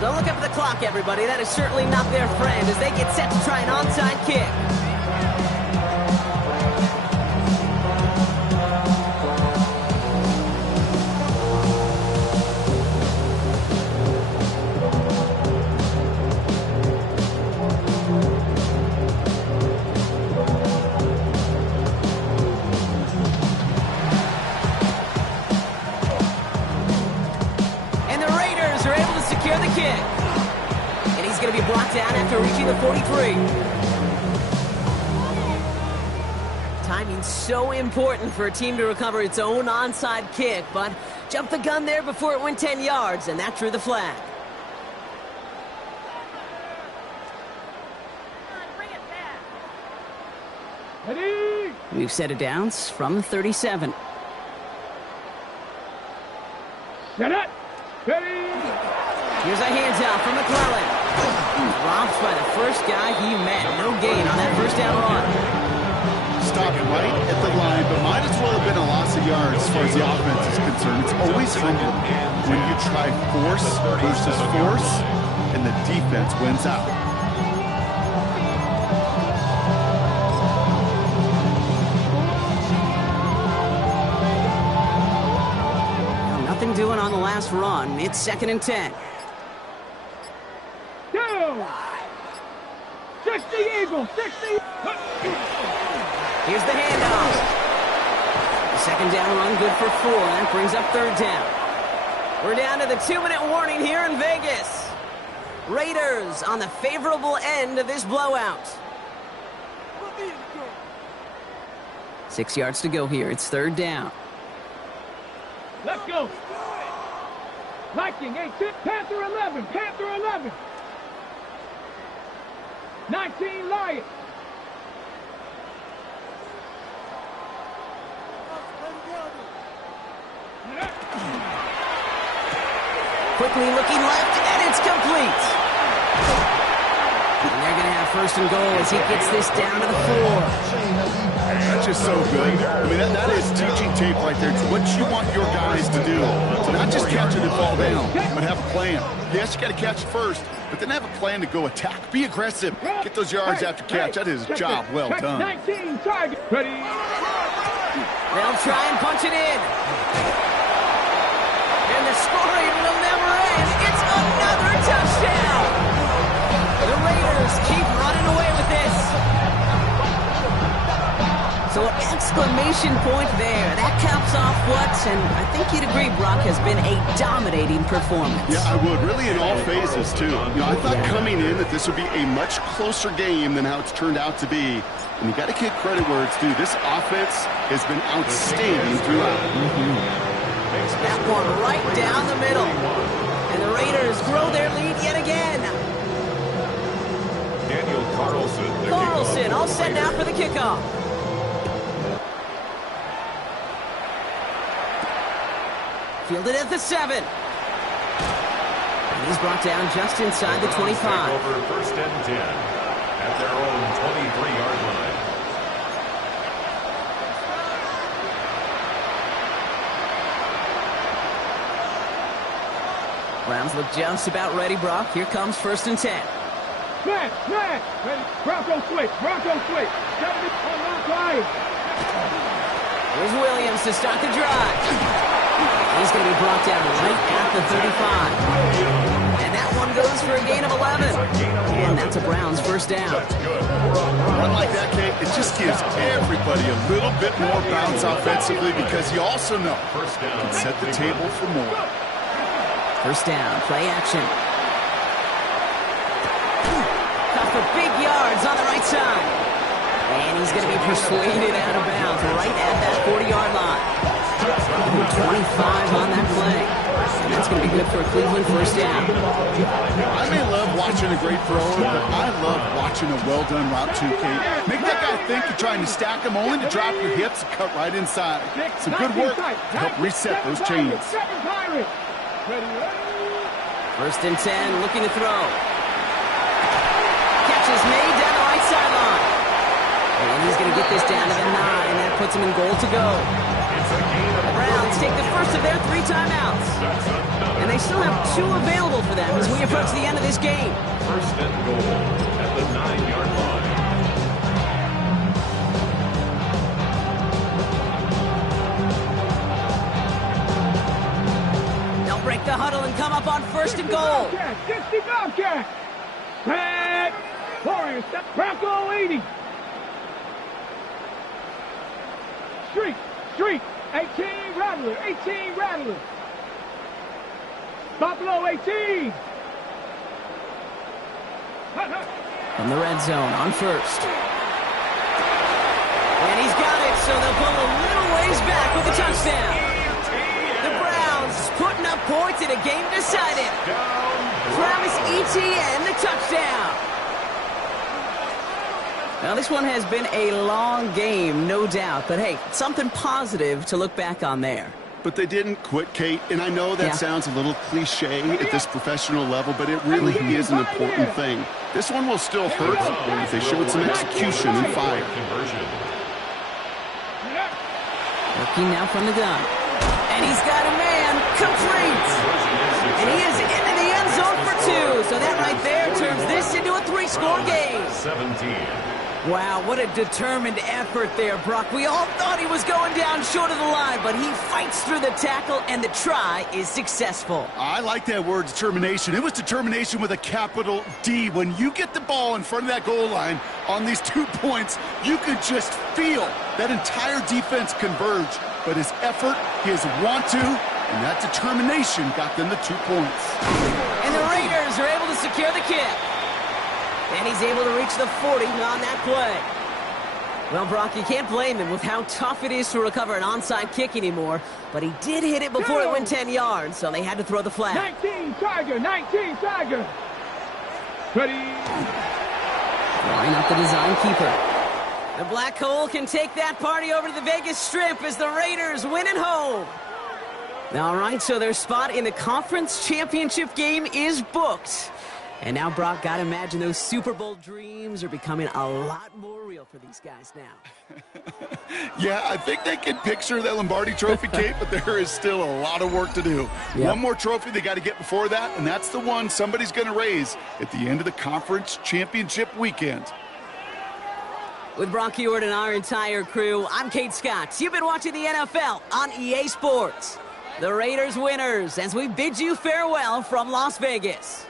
Don't look up at the clock, everybody. That is certainly not their friend as they get set to try an onside kick. The kick. And he's going to be brought down after reaching the 43. Timing's so important for a team to recover its own onside kick, but jumped the gun there before it went 10 yards, and that drew the flag. Ready? We've set it down from the 37. Set it. Ready? Here's a handoff from McClellan. Dropped by the first guy he met. No gain on that first down run. Stopped right at the line, but might as well have been a loss of yards as far as the offense is concerned. It's always humbling when you try force versus force, and the defense wins out. Nothing doing on the last run. It's 2nd and 10. 60 Eagles, 60. Here's the handoff. The second down run good for 4. That brings up third down. We're down to the 2-minute warning here in Vegas. Raiders on the favorable end of this blowout. 6 yards to go here. It's third down. Let's go. Viking 8, Panther 11, Panther 11. 19 Lions. Quickly looking left, and it's complete. And they're going to have first and goal as he gets this down to the 4. That's just so good. I mean, that is teaching tape right there. It's what you want your guys to do. To not just catch it and fall down, but have a plan. Yes, you got to catch it first, but then have a plan to go attack. Be aggressive. Get those yards after catch. That is a job well done. 19 target. Ready. They'll try and punch it in. And the scoring will never end. It's another touchdown. The Raiders keep running away with this. So an exclamation point there. That caps off what, and I think you'd agree, Brock, has been a dominating performance. Yeah, I would. Really in all phases, too. You know, I thought coming in that this would be a much closer game than how it's turned out to be. And you got to give credit where it's due. This offense has been outstanding throughout. That one right down the middle. And the Raiders grow their lead yet again. Daniel Carlson all set now for the kickoff. Fielded at the 7. And he's brought down just inside the 25. Over first and 10 at their own 23-yard line. Browns look just about ready, Brock. Here comes first and 10. Smash, smash. Ready? Bronco switch, Bronco switch. 70 on line drive. Here's Williams to start the drive. He's going to be brought down right at the 35. And that one goes for a gain of 11. And that's a Browns first down. Run like that, Kate, it just gives everybody a little bit more bounce offensively because you also know you can set the table for more. First down, play action. Cut for big yards on the right side. And he's going to be persuaded out of bounds right at that 40-yard line. 25 on that play. And that's going to be good for a Cleveland first down. I may love watching a great thrower, but I love watching a well-done route too, Kate. Make that guy think you're trying to stack him only to drop your hips and cut right inside. Some good work to help reset those chains. First and 10, looking to throw. Catch is made down the right sideline. And he's going to get this down to the 9. That puts him in goal to go. The Browns take the first of their 3 timeouts. And they still have 2 available for them as we approach the end of this game. First and goal at the 9-yard line. They'll break the huddle and come up on first and goal. 60 Bobcat. Back. Warriors, step Bronco 80. Street. 18 Rattler. Buffalo 18. From the red zone on first. And he's got it, so they'll pull a little ways back with a touchdown. The Browns putting up points in a game decided. Travis Etienne, the touchdown. Now, this one has been a long game, no doubt. But, hey, something positive to look back on there. But they didn't quit, Kate, and I know that sounds a little cliche at this professional level, but it really is an important thing. This one will still hurt if they showed some execution and fire. Looking now from the gun. And he's got a man complete. And he is into the end zone for 2. So that right there turns this into a 3-score game. 17. Wow, what a determined effort there, Brock. We all thought he was going down short of the line, but he fights through the tackle, and the try is successful. I like that word, determination. It was determination with a capital D. When you get the ball in front of that goal line on these 2 points, you could just feel that entire defense converge. But his effort, his want to, and that determination got them the 2 points. And the Raiders are able to secure the kick. And he's able to reach the 40 on that play. Well, Brock, you can't blame him with how tough it is to recover an onside kick anymore. But he did hit it before it went 10 yards, so they had to throw the flag. 19 Tiger. Ready. Line up the design keeper. The Black Hole can take that party over to the Vegas Strip as the Raiders win at home. All right, so their spot in the conference championship game is booked. And now, Brock, gotta imagine those Super Bowl dreams are becoming a lot more real for these guys now. Yeah, I think they can picture that Lombardi Trophy, Kate, but there is still a lot of work to do. Yep. One more trophy they got to get before that, and that's the one somebody's going to raise at the end of the conference championship weekend. With Brock Heward and our entire crew, I'm Kate Scott. You've been watching the NFL on EA Sports. The Raiders winners as we bid you farewell from Las Vegas.